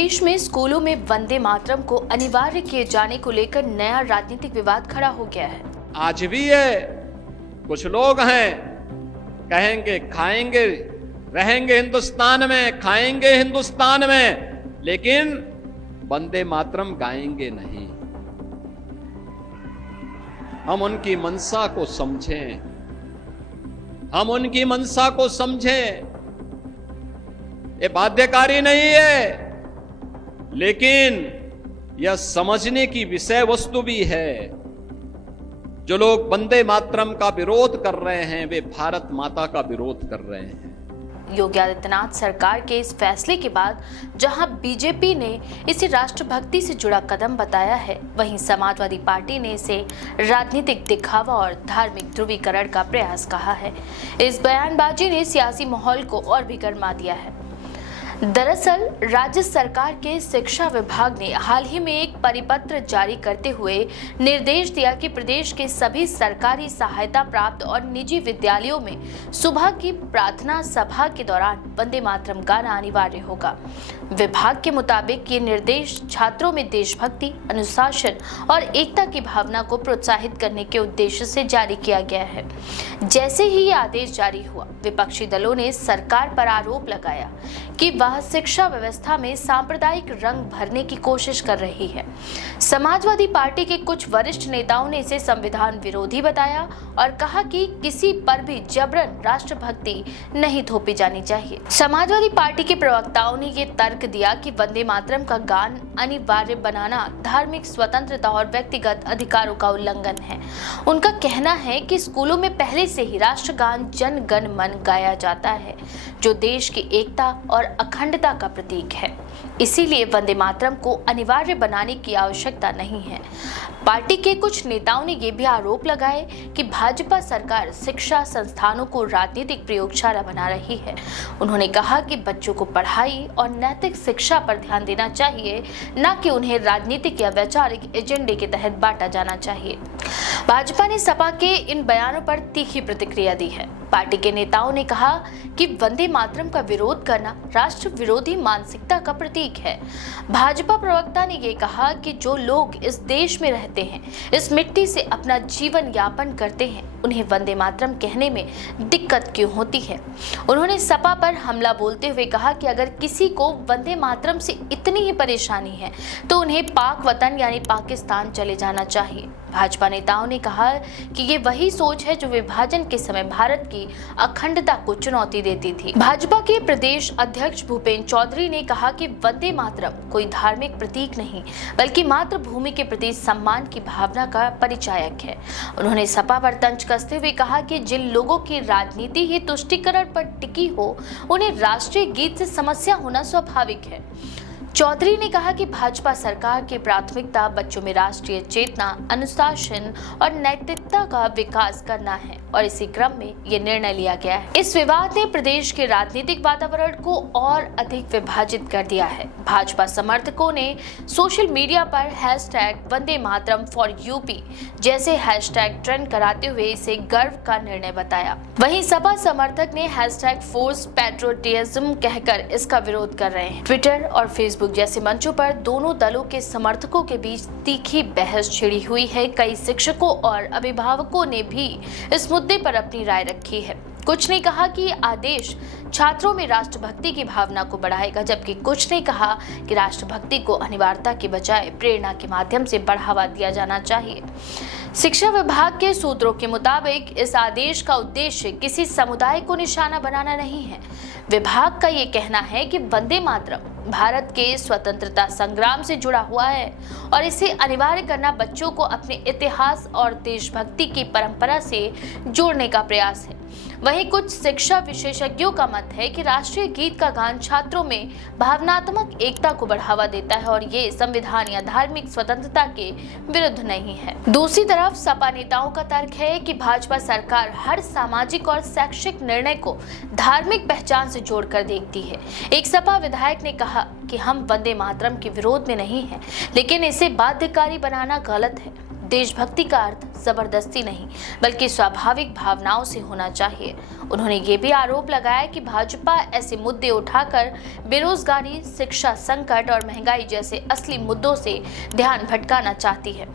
प्रदेश में स्कूलों में वंदे मातरम को अनिवार्य किए जाने को लेकर नया राजनीतिक विवाद खड़ा हो गया है। आज भी है, कुछ लोग हैं कहेंगे खाएंगे रहेंगे हिंदुस्तान में, खाएंगे हिंदुस्तान में, लेकिन वंदे मातरम गाएंगे नहीं। हम उनकी मंशा को समझें, हम उनकी मंशा को समझें। ये बाध्यकारी नहीं है, लेकिन यह समझने की विषय वस्तु भी है। जो लोग वंदे मातरम का विरोध कर रहे हैं वे भारत माता का विरोध कर रहे हैं। योगी आदित्यनाथ सरकार के इस फैसले के बाद जहां बीजेपी ने इसे राष्ट्रभक्ति से जुड़ा कदम बताया है, वहीं समाजवादी पार्टी ने इसे राजनीतिक दिखावा और धार्मिक ध्रुवीकरण का प्रयास कहा है। इस बयानबाजी ने सियासी माहौल को और भी गरमा दिया है। दरअसल राज्य सरकार के शिक्षा विभाग ने हाल ही में एक परिपत्र जारी करते हुए निर्देश दिया कि प्रदेश के सभी सरकारी सहायता प्राप्त और निजी विद्यालयों में सुबह की प्रार्थना सभा के दौरान वंदे मातरम गाना अनिवार्य होगा। विभाग के मुताबिक ये निर्देश छात्रों में देशभक्ति, अनुशासन और एकता की भावना को प्रोत्साहित करने के उद्देश्य से जारी किया गया है। जैसे ही ये आदेश जारी हुआ, विपक्षी दलों ने सरकार पर आरोप लगाया कि वह शिक्षा व्यवस्था में सांप्रदायिक रंग भरने की कोशिश कर रही है। समाजवादी पार्टी के कुछ वरिष्ठ नेताओं ने इसे संविधान विरोधी बताया और कहा कि किसी पर भी जबरन राष्ट्रभक्ति नहीं थोपी जानी चाहिए। समाजवादी पार्टी के प्रवक्ताओं ने ये तर्क दिया कि वंदे मातरम का गान अनिवार्य बनाना धार्मिक स्वतंत्रता और व्यक्तिगत अधिकारों का उल्लंघन है। उनका कहना है कि स्कूलों में पहले से ही राष्ट्रगान जन गण मन गाया जाता है, जो देश की एकता और अखंडता का प्रतीक है। इसीलिए वंदे मातरम को अनिवार्य बनाने की आवश्यकता नहीं है। पार्टी के कुछ नेताओं ने यह भी आरोप लगाए कि भाजपा सरकार शिक्षा संस्थानों को राजनीतिक प्रयोगशाला बना रही है। उन्होंने कहा कि बच्चों को पढ़ाई और नैतिक शिक्षा पर ध्यान देना चाहिए, न कि उन्हें राजनीतिक या वैचारिक एजेंडे के तहत बांटा जाना चाहिए। भाजपा ने सपा के इन बयानों पर तीखी प्रतिक्रिया दी है। पार्टी के नेताओं ने कहा कि वंदे मातरम का विरोध करना राष्ट्र विरोधी मानसिकता का प्रतीक है। भाजपा प्रवक्ता ने यह कहा कि जो लोग इस देश में रहते हैं, इस मिट्टी से अपना जीवन यापन करते हैं, उन्हें वंदे मातरम कहने में दिक्कत क्यों होती है। उन्होंने सपा पर हमला बोलते हुए कहा कि अगर किसी को वंदे मातरम से इतनी ही परेशानी है तो उन्हें पाक वतन यानी पाकिस्तान चले जाना चाहिए। भाजपा नेताओं ने कहा कि ये वही सोच है जो विभाजन के समय भारत की अखंडता को चुनौती देती थी। भाजपा के प्रदेश अध्यक्ष भूपेंद्र चौधरी ने कहा कि वंदे मातरम कोई धार्मिक प्रतीक नहीं, बल्कि मातृभूमि के प्रति सम्मान की भावना का परिचायक है। उन्होंने सपा पर तंज कसते हुए कहा कि जिन लोगों की राजनीति ही तुष्टीकरण पर टिकी हो, उन्हें राष्ट्रीय गीत से समस्या होना स्वाभाविक है। चौधरी ने कहा कि भाजपा सरकार की प्राथमिकता बच्चों में राष्ट्रीय चेतना, अनुशासन और नैतिकता का विकास करना है और इसी क्रम में ये निर्णय लिया गया है। इस विवाद ने प्रदेश के राजनीतिक वातावरण को और अधिक विभाजित कर दिया है। भाजपा समर्थकों ने सोशल मीडिया पर #वंदे मातरम फॉर यूपी जैसे हैशटैग ट्रेंड कराते हुए इसे गर्व का निर्णय बताया। वहीं सपा समर्थक ने #फोर्स पैट्रियोटिज्म कहकर इसका विरोध कर रहे हैं। ट्विटर और फेसबुक जैसे मंचों पर दोनों दलों के समर्थकों के बीच तीखी बहस छिड़ी हुई है। कई शिक्षकों और अभिभावकों ने भी इस मुद्दे पर अपनी राय रखी है। कुछ ने कहा कि आदेश छात्रों में राष्ट्रभक्ति की भावना को बढ़ाएगा, जबकि कुछ ने कहा कि राष्ट्रभक्ति को अनिवार्यता के बजाय प्रेरणा के माध्यम से बढ़ावा दिया जाना चाहिए। शिक्षा विभाग के सूत्रों के मुताबिक इस आदेश का उद्देश्य किसी समुदाय को निशाना बनाना नहीं है। विभाग का ये कहना है कि वंदे मातरम भारत के स्वतंत्रता संग्राम से जुड़ा हुआ है और इसे अनिवार्य करना बच्चों को अपने इतिहास और देशभक्ति की परंपरा से जोड़ने का प्रयास है। वहीं कुछ शिक्षा विशेषज्ञों का मत है कि राष्ट्रीय गीत का गान छात्रों में भावनात्मक एकता को बढ़ावा देता है और ये संविधान या धार्मिक स्वतंत्रता के विरुद्ध नहीं है। दूसरी तरफ सपा नेताओं का तर्क है कि भाजपा सरकार हर सामाजिक और शैक्षिक निर्णय को धार्मिक पहचान से जोड़कर देखती है। एक सपा विधायक ने कहा कि हम वंदे मातरम के विरोध में नहीं है, लेकिन इसे बाध्यकारी बनाना गलत है। देशभक्ति का अर्थ जबरदस्ती नहीं बल्कि स्वाभाविक भावनाओं से होना चाहिए। उन्होंने ये भी आरोप लगाया कि भाजपा ऐसे मुद्दे उठाकर बेरोजगारी, शिक्षा संकट और महंगाई जैसे असली मुद्दों से ध्यान भटकाना चाहती है।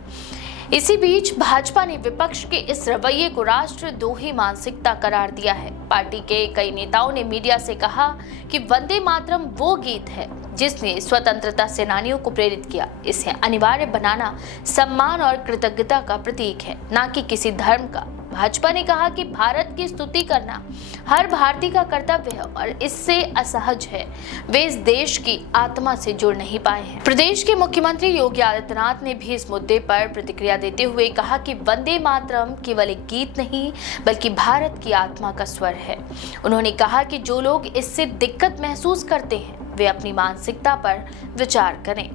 इसी बीच भाजपा ने विपक्ष के इस रवैये को राष्ट्रद्रोही मानसिकता करार दिया है। पार्टी के कई नेताओं ने मीडिया से कहा कि वंदे मातरम वो गीत है जिसने स्वतंत्रता सेनानियों को प्रेरित किया। इसे अनिवार्य बनाना सम्मान और कृतज्ञता का प्रतीक है, न कि किसी धर्म का। भाजपा ने कहा कि भारत की स्तुति करना हर भारतीय का कर्तव्य है और इससे असहज है वे इस देश की आत्मा से जुड़ नहीं पाए हैं। प्रदेश के मुख्यमंत्री योगी आदित्यनाथ ने भी इस मुद्दे पर प्रतिक्रिया देते हुए कहा कि वंदे मातरम केवल एक गीत नहीं बल्कि भारत की आत्मा का स्वर है। उन्होंने कहा कि जो लोग इससे दिक्कत महसूस करते हैं वे अपनी मानसिकता पर विचार करें।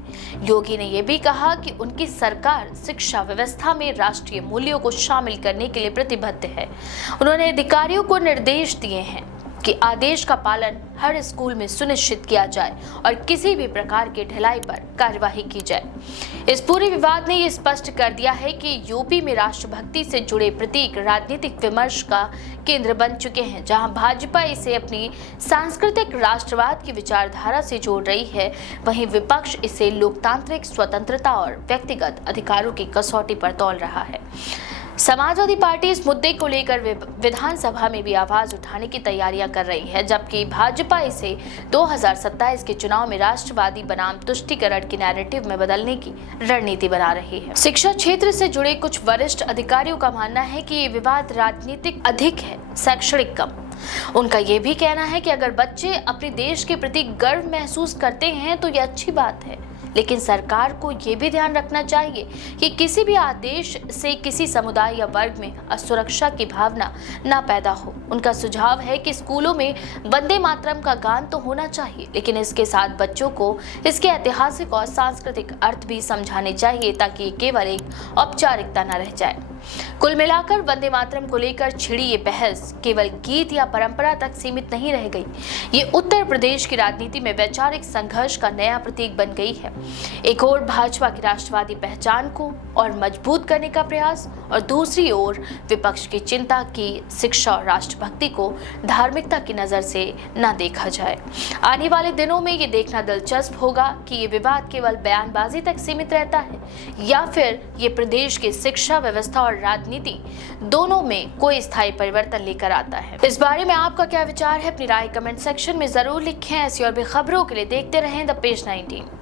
योगी ने यह भी कहा कि उनकी सरकार शिक्षा व्यवस्था में राष्ट्रीय मूल्यों को शामिल करने के लिए प्रतिबद्ध है। उन्होंने अधिकारियों को निर्देश दिए हैं कि आदेश का पालन हर स्कूल में सुनिश्चित किया जाए और किसी भी प्रकार की ढिलाई पर कार्यवाही की जाए। इस पूरे विवाद ने यह स्पष्ट कर दिया है कि यूपी में राष्ट्रभक्ति से जुड़े प्रतीक राजनीतिक विमर्श का केंद्र बन चुके हैं। जहां भाजपा इसे अपनी सांस्कृतिक राष्ट्रवाद की विचारधारा से जोड़ रही है, वहीं विपक्ष इसे लोकतांत्रिक स्वतंत्रता और व्यक्तिगत अधिकारों की कसौटी पर तौल रहा है। समाजवादी पार्टी इस मुद्दे को लेकर विधानसभा में भी आवाज उठाने की तैयारियां कर रही है, जबकि भाजपा इसे 2027 के चुनाव में राष्ट्रवादी बनाम तुष्टीकरण की नैरेटिव में बदलने की रणनीति बना रही है। शिक्षा क्षेत्र से जुड़े कुछ वरिष्ठ अधिकारियों का मानना है कि ये विवाद राजनीतिक अधिक है, शैक्षणिक कम। उनका यह भी कहना है कि अगर बच्चे अपने देश के प्रति गर्व महसूस करते हैं तो यह अच्छी बात है, लेकिन सरकार को यह भी ध्यान रखना चाहिए कि किसी भी आदेश से किसी समुदाय या वर्ग में असुरक्षा की भावना न पैदा हो। उनका सुझाव है कि स्कूलों में वंदे मातरम का गान तो होना चाहिए, लेकिन इसके साथ बच्चों को इसके ऐतिहासिक और सांस्कृतिक अर्थ भी समझाने चाहिए ताकि ये केवल एक औपचारिकता न रह जाए। कुल मिलाकर वंदे मातरम को लेकर छिड़ी ये बहस केवल गीत या परंपरा तक सीमित नहीं रह गई। ये उत्तर प्रदेश की राजनीति में वैचारिक संघर्ष का नया प्रतीक बन गई है। एक ओर भाजपा की राष्ट्रवादी पहचान को और मजबूत करने का प्रयास और दूसरी ओर विपक्ष की चिंता की शिक्षा और राष्ट्रभक्ति को धार्मिकता की नजर से न देखा जाए। आने वाले दिनों में ये देखना दिलचस्प होगा कि ये विवाद केवल बयानबाजी तक सीमित रहता है या फिर ये प्रदेश की शिक्षा व्यवस्था और राजनीति दोनों में कोई स्थायी परिवर्तन लेकर आता है। इस बारे में आपका क्या विचार है? अपनी राय कमेंट सेक्शन में जरूर लिखें। ऐसी और भी खबरों के लिए देखते रहें द पेज 19।